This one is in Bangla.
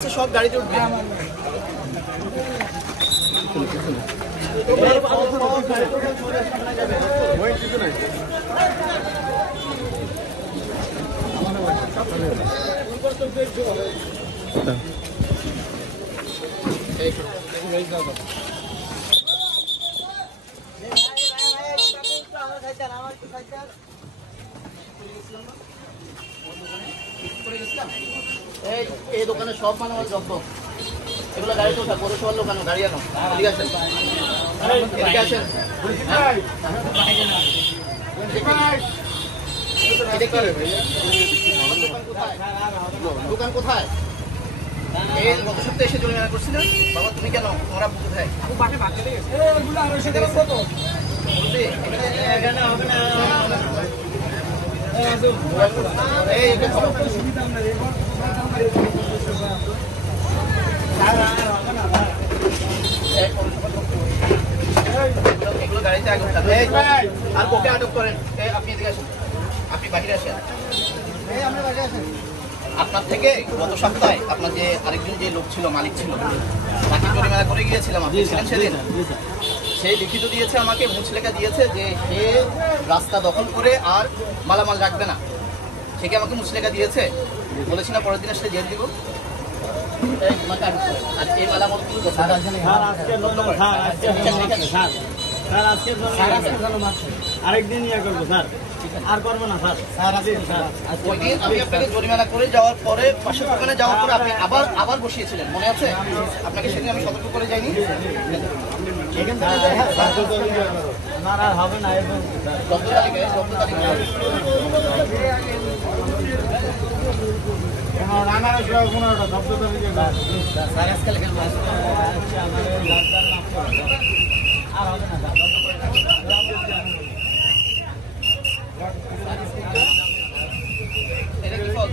সব গাড়িতে উঠবে। এই দোকানে সব মানে জব্দ, এগুলো গাড়ি তো পৌরসভার লোক আনো, গাড়ি আনো, ঠিক আছে? দোকান কোথায়? এই গত সপ্তাহে এসে জরিমানা করছিলেন বাবা, তুমি কেন? তোমার আব্বু কোথায়? এগুলো গাড়িতে আগে আর ওকে আটক করেন। আপনি এদিকে আসেন, আপনি বাহিরে আসেন। আপনার থেকে গত সপ্তাহে আপনার যে আরেকজন যে লোক ছিল, মালিক ছিল, তাকে জরিমানা করে গিয়েছিলাম, আপনি ছিলেন সেদিন। সেই লিখিত দিয়েছে আমাকে, মুচলেখা দিয়েছে যে সে রাস্তা দখল করে আর মালামাল রাখবে না। সে কি আমাকে মুচলেখা দিয়েছে? বলেছি না পরের দিন আসলে জেল দিব। আর এই মালামাল আরেকদিন ইয়ে করবো স্যার, আর করবো না স্যার। ওই দিন আমি আপনাকে জরিমানা করে যাওয়ার পরে পাশের দোকানে যাওয়ার পরে আপনি আবার বসিয়েছিলেন, মনে আছে? আপনাকে সেদিন আমি সতর্ক করে যাইনি? হবে না। এটা কি ফল?